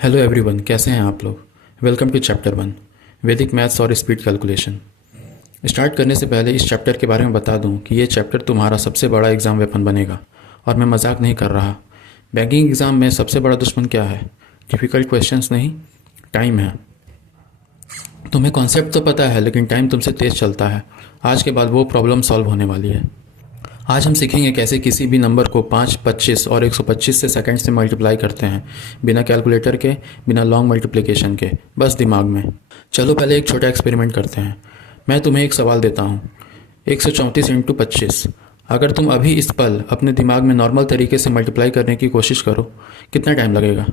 Hello everyone, कैसे हैं आप लोग। वेलकम टू चैप्टर 1 वैदिक मैथ्स और स्पीड कैलकुलेशन। स्टार्ट करने से पहले इस चैप्टर के बारे में बता दूं कि ये चैप्टर तुम्हारा सबसे बड़ा एग्ज़ाम वेपन बनेगा और मैं मजाक नहीं कर रहा। बैंकिंग एग्ज़ाम में सबसे बड़ा दुश्मन क्या है? डिफ़िकल्ट क्वेश्चंस नहीं, टाइम है। तुम्हें कॉन्सेप्ट तो पता है लेकिन टाइम तुमसे तेज़ चलता है। आज के बाद वो प्रॉब्लम सॉल्व होने वाली है। आज हम सीखेंगे कैसे किसी भी नंबर को 5, 25 और 125 से सेकंड से मल्टीप्लाई करते हैं, बिना कैलकुलेटर के, बिना लॉन्ग मल्टीप्लिकेशन के, बस दिमाग में। चलो पहले एक छोटा एक्सपेरिमेंट करते हैं। मैं तुम्हें एक सवाल देता हूँ, 134 इंटू 25। अगर तुम अभी इस पल अपने दिमाग में नॉर्मल तरीके से मल्टीप्लाई करने की कोशिश करो, कितना टाइम लगेगा?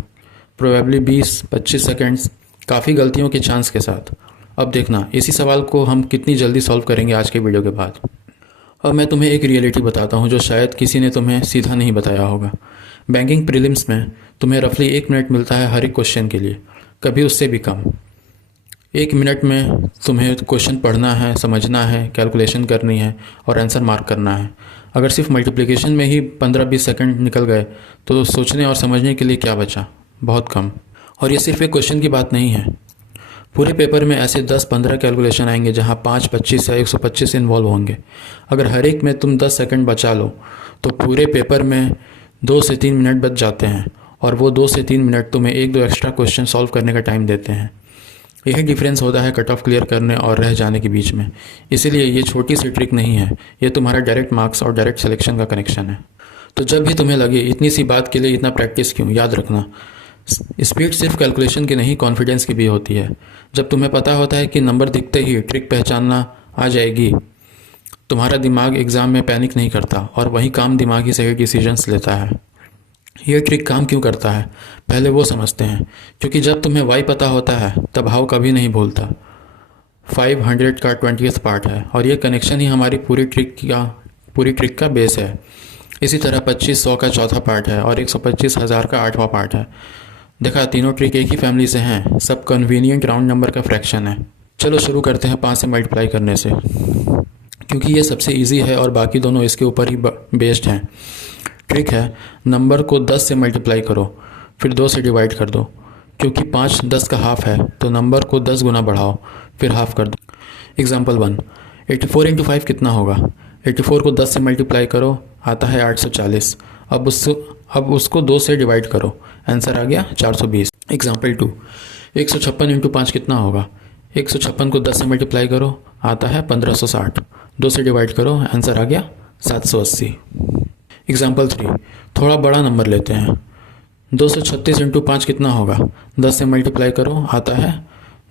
प्रोबेबली 20-25 सेकेंड्स, काफ़ी गलतियों के चांस के साथ। अब देखना इसी सवाल को हम कितनी जल्दी सॉल्व करेंगे आज के वीडियो के बाद। अब मैं तुम्हें एक रियलिटी बताता हूँ जो शायद किसी ने तुम्हें सीधा नहीं बताया होगा। बैंकिंग प्रीलिम्स में तुम्हें रफली 1 मिनट मिलता है हर एक क्वेश्चन के लिए, कभी उससे भी कम। 1 मिनट में तुम्हें क्वेश्चन पढ़ना है, समझना है, कैलकुलेशन करनी है और आंसर मार्क करना है। अगर सिर्फ मल्टीप्लिकेशन में ही 15-20 सेकंड निकल गए तो सोचने और समझने के लिए क्या बचा? बहुत कम। और ये सिर्फ एक क्वेश्चन की बात नहीं है, पूरे पेपर में ऐसे 10-15 कैलकुलेशन आएंगे जहां 5, 25 या 125 इन्वॉल्व होंगे। अगर हर एक में तुम 10 सेकंड बचा लो तो पूरे पेपर में 2 से 3 मिनट बच जाते हैं और वो 2 से 3 मिनट तुम्हें 1-2 एक्स्ट्रा क्वेश्चन सॉल्व करने का टाइम देते हैं। यही डिफरेंस होता है कट ऑफ क्लियर करने और रह जाने के बीच में। इसीलिए ये छोटी सी ट्रिक नहीं है, ये तुम्हारा डायरेक्ट मार्क्स और डायरेक्ट सिलेक्शन का कनेक्शन है। तो जब भी तुम्हें लगे इतनी सी बात के लिए इतना प्रैक्टिस क्यों, याद रखना स्पीड सिर्फ कैलकुलेशन की नहीं, कॉन्फिडेंस की भी होती है। जब तुम्हें पता होता है कि नंबर दिखते ही ट्रिक पहचानना आ जाएगी, तुम्हारा दिमाग एग्ज़ाम में पैनिक नहीं करता और वही काम दिमाग ही सही डिसीजंस लेता है। ये ट्रिक काम क्यों करता है, पहले वो समझते हैं। क्योंकि जब तुम्हें वाई पता होता है तब हाउ कभी नहीं भूलता। 500 का 20th पार्ट है और ये कनेक्शन ही हमारी पूरी ट्रिक का बेस है। इसी तरह 2500 का चौथा पार्ट है और 125,000 का 8वां पार्ट है। देखा, तीनों ट्रिक एक ही फैमिली से हैं, सब कन्वीनियंट राउंड नंबर का फ्रैक्शन है। चलो शुरू करते हैं 5 से मल्टीप्लाई करने से, क्योंकि ये सबसे इजी है और बाकी दोनों इसके ऊपर ही बेस्ड हैं। ट्रिक है, नंबर को 10 से मल्टीप्लाई करो, फिर 2 से डिवाइड कर दो। क्योंकि 5 10 का हाफ है तो नंबर को 10 गुना बढ़ाओ, फिर हाफ कर दो। एग्जाम्पल 1, 84 इंटू 5 कितना होगा? 84 को 10 से मल्टीप्लाई करो, आता है 840। अब उसको 2 से डिवाइड करो, आंसर आ गया 420। एग्जाम्पल 2, 156 इंटू 5 कितना होगा? 156 को 10 से मल्टीप्लाई करो, आता है 1560। 2 से डिवाइड करो, आंसर आ गया 780। एग्जाम्पल 3, थोड़ा बड़ा नंबर लेते हैं। 236 इंटू 5 कितना होगा? 10 से मल्टीप्लाई करो, आता है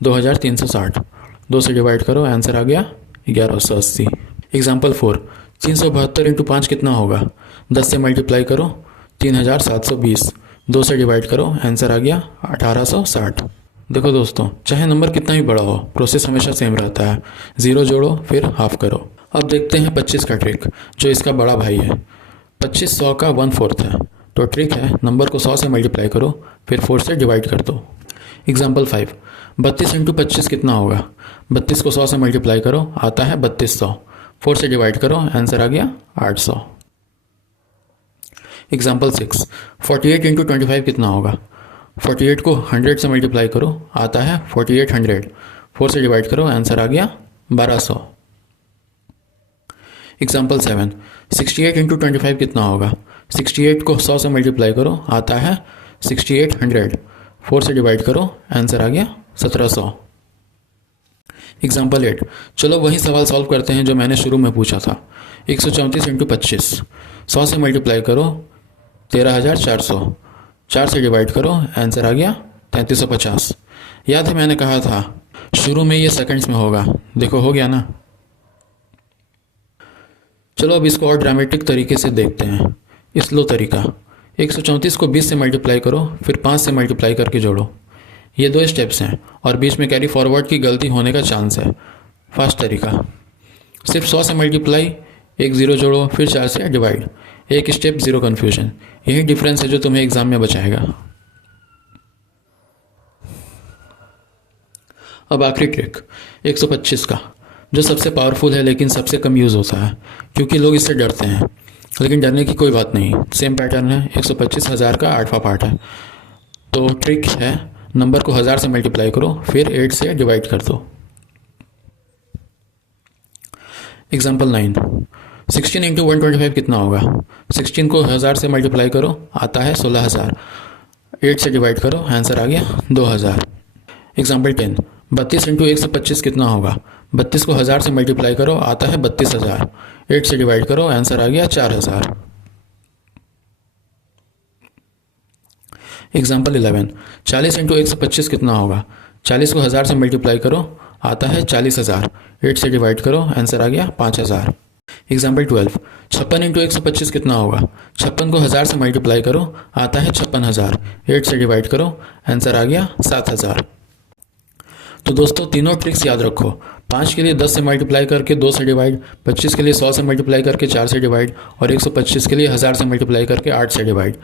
2360। 2 से डिवाइड करो, आंसर आ गया 1180। एग्जाम्पल 4, 372 इंटू 5 कितना होगा? 10 से मल्टीप्लाई करो, 3720। 2 से डिवाइड करो, आंसर आ गया 1860। देखो दोस्तों, चाहे नंबर कितना ही बड़ा हो, प्रोसेस हमेशा सेम रहता है। 0 जोड़ो फिर हाफ करो। अब देखते हैं 25 का ट्रिक, जो इसका बड़ा भाई है। 25 100 का 1/4 है, तो ट्रिक है नंबर को 100 से मल्टीप्लाई करो, फिर 4 से डिवाइड कर दो। एग्जाम्पल 5, 32 इंटू 25 कितना होगा? 32 को 100 से मल्टीप्लाई करो, आता है 3200। 4 से डिवाइड करो, आंसर आ गया 800। एग्जाम्पल 6, 48 इंटू 25 कितना होगा? 48 को 100 से मल्टीप्लाई करो, आता है 4800। 4 से डिवाइड करो, आंसर आ गया 1200। एग्जाम्पल 7, 68 इंटू 25 कितना होगा? 68 को 100 से मल्टीप्लाई करो, आता है 6800। 4 से डिवाइड करो, आंसर आ गया 1700। एग्जाम्पल 8, चलो वही सवाल सॉल्व करते हैं जो मैंने शुरू में पूछा था। 134 इंटू 25, 100 से मल्टीप्लाई करो, 13400। 4 से डिवाइड करो, आंसर आ गया 3350। याद है मैंने कहा था शुरू में ये सेकंड्स में होगा, देखो हो गया ना। चलो अब इसको और ड्रामेटिक तरीके से देखते हैं, स्लो तरीका। 134 को 20 से मल्टीप्लाई करो, फिर 5 से मल्टीप्लाई करके जोड़ो। ये 2 स्टेप्स हैं और बीच में कैरी फॉरवर्ड की गलती होने का चांस है। फास्ट तरीका, सिर्फ 100 से मल्टीप्लाई, एक 0 जोड़ो, फिर 4 से डिवाइड। एक स्टेप, 0 कन्फ्यूजन। यही डिफरेंस है जो तुम्हें एग्जाम में बचाएगा। अब आखिरी ट्रिक 125 का, जो सबसे पावरफुल है लेकिन सबसे कम यूज़ होता है, क्योंकि लोग इससे डरते हैं। लेकिन डरने की कोई बात नहीं, सेम पैटर्न है। 125,000 का 8वां पार्ट है। तो ट्रिक है, नंबर को 1000 से मल्टीप्लाई करो, फिर 8 से डिवाइड कर दो। एग्जाम्पल 9, 16 इंटू 125 कितना होगा? 16 को 1000 से मल्टीप्लाई करो, आता है 16000। 8 से डिवाइड करो, आंसर आ गया 2000। एग्जाम्पल 10, 32 इंटू 125 कितना होगा? 32 को 1000 से मल्टीप्लाई करो, आता है 32000। 8 से डिवाइड करो, आंसर आ गया 4000। एग्जाम्पल 11, 40 इंटू 125 कितना होगा? 40 को 1000 से मल्टीप्लाई करो, आता है 40000। 8 से डिवाइड करो, आंसर आ गया 5000। एग्जाम्पल 12, 56 इंटू 125 कितना होगा? 56 को 1000 से मल्टीप्लाई करो, आता है 56000। 8 से डिवाइड करो, आंसर आ गया 7000। तो दोस्तों तीनों ट्रिक्स याद रखो। 5 के लिए 10 से मल्टीप्लाई करके 2 से डिवाइड, 25 के लिए 100 से मल्टीप्लाई करके 4 से डिवाइड, और 125 के लिए 1000 से मल्टीप्लाई करके 8 से डिवाइड।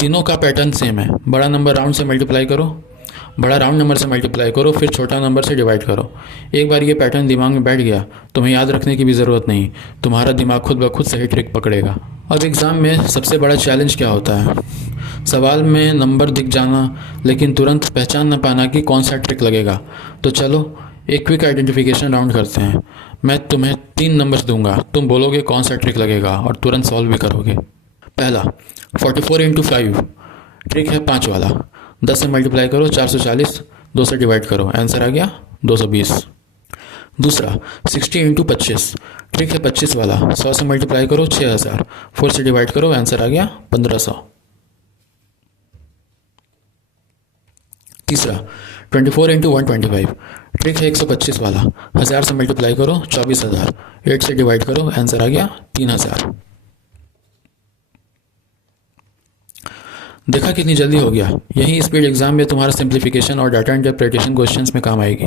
तीनों का पैटर्न सेम है। बड़ा नंबर राउंड से मल्टीप्लाई करो, बड़ा राउंड नंबर से मल्टीप्लाई करो, फिर छोटा नंबर से डिवाइड करो। एक बार ये पैटर्न दिमाग में बैठ गया, तुम्हें याद रखने की भी ज़रूरत नहीं, तुम्हारा दिमाग खुद ब खुद सही ट्रिक पकड़ेगा। अब एग्ज़ाम में सबसे बड़ा चैलेंज क्या होता है? सवाल में नंबर दिख जाना, लेकिन तुरंत पहचान न पाना कि कौन सा ट्रिक लगेगा। तो चलो एक क्विक आइडेंटिफिकेशन राउंड करते हैं। मैं तुम्हें 3 नंबर्स दूंगा, तुम बोलोगे कौन सा ट्रिक लगेगा और तुरंत सॉल्व भी करोगे। पहला 44 इंटू 5, ट्रिक है 5 वाला। 10 से मल्टीप्लाई करो 440, 2 से डिवाइड करो, आंसर आ गया 220। दूसरा 60 इंटू 25, ट्रिक है 25 वाला। 100 से मल्टीप्लाई करो 6000, 4 से डिवाइड करो, आंसर आ गया 1500। तीसरा 24 इंटू 125, ट्रिक है 125 वाला। 1000 से मल्टीप्लाई करो 24000, 8 से डिवाइड करो, आंसर आ गया 3000। देखा कितनी जल्दी हो गया। यही स्पीड एग्जाम में तुम्हारा सिंप्लीफिकेशन और डाटा इंटरप्रिटेशन क्वेश्चंस में काम आएगी,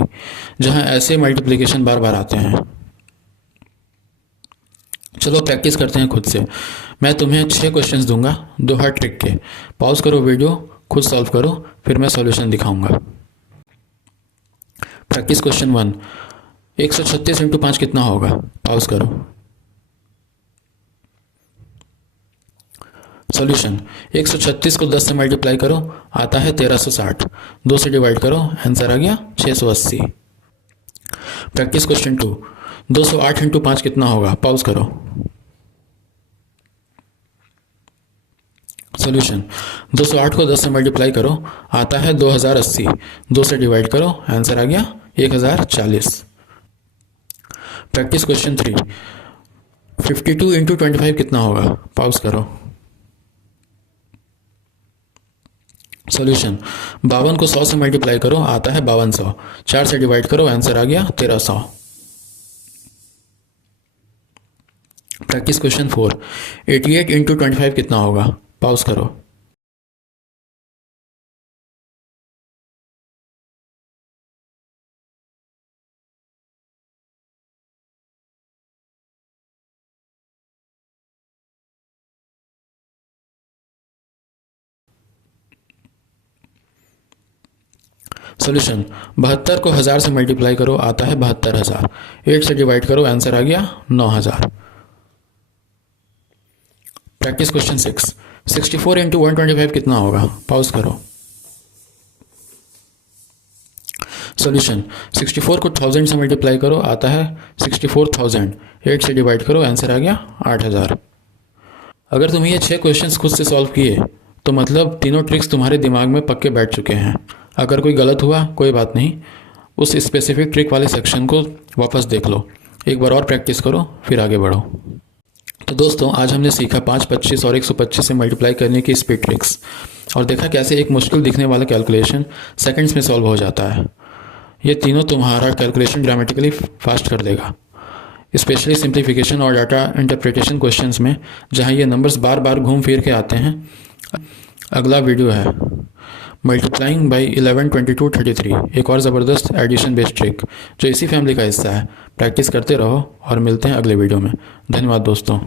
जहां ऐसे मल्टीप्लिकेशन बार बार आते हैं। चलो प्रैक्टिस करते हैं खुद से। मैं तुम्हें 6 क्वेश्चंस दूंगा, 2 हर ट्रिक के। पॉज करो वीडियो, खुद सॉल्व करो, फिर मैं सॉल्यूशन दिखाऊंगा। प्रैक्टिस क्वेश्चन 1, 136 इंटू 5 कितना होगा? पॉज करो। सॉल्यूशन, 136 को 10 से मल्टीप्लाई करो, आता है 1360। 2 से डिवाइड करो, आंसर आ गया 680। प्रैक्टिस क्वेश्चन 2, 208 इंटू 5 कितना होगा? पॉज करो। सॉल्यूशन, 208 को 10 से मल्टीप्लाई करो, आता है 2080। 2 से डिवाइड करो, आंसर आ गया 1040। प्रैक्टिस क्वेश्चन 3, 52 इंटू 25 कितना होगा? पॉज करो। सॉल्यूशन, 52 को 100 से मल्टीप्लाई करो, आता है 5200। 4 से डिवाइड करो, आंसर आ गया 1300। प्रैक्टिस क्वेश्चन 4, 88 इंटू 25 कितना होगा? पॉज करो। सॉल्यूशन, 72 को 1000 से मल्टीप्लाई करो, आता है 72000। 8 से डिवाइड करो, आंसर आ गया 9000। प्रैक्टिस क्वेश्चन 6, 64 इंटू 125 कितना होगा? पॉज करो। सॉल्यूशन, 64 को 1000 से मल्टीप्लाई करो, आता है 64000। 8 से डिवाइड करो, आंसर आ गया 8000। अगर तुम ये 6 क्वेश्चंस खुद से सॉल्व किए तो मतलब तीनों ट्रिक्स तुम्हारे दिमाग में पक्के बैठ चुके हैं। अगर कोई गलत हुआ कोई बात नहीं, उस स्पेसिफिक ट्रिक वाले सेक्शन को वापस देख लो, एक बार और प्रैक्टिस करो, फिर आगे बढ़ो। तो दोस्तों आज हमने सीखा 5, 25 और 125 से मल्टीप्लाई करने की स्पीड ट्रिक्स, और देखा कैसे एक मुश्किल दिखने वाला कैलकुलेशन सेकंड्स में सॉल्व हो जाता है। ये तीनों तुम्हारा कैलकुलेशन ग्रामेटिकली फास्ट कर देगा, स्पेशली सिंप्लीफिकेशन और डाटा इंटरप्रिटेशन क्वेश्चंस में, जहां ये नंबर्स बार बार घूम फिर के आते हैं। अगला वीडियो है मल्टीप्लाइंग बाई 11, 22, 33, एक और ज़बरदस्त एडिशन बेस्ड ट्रिक जो इसी फैमिली का हिस्सा है। प्रैक्टिस करते रहो और मिलते हैं अगले वीडियो में। धन्यवाद दोस्तों।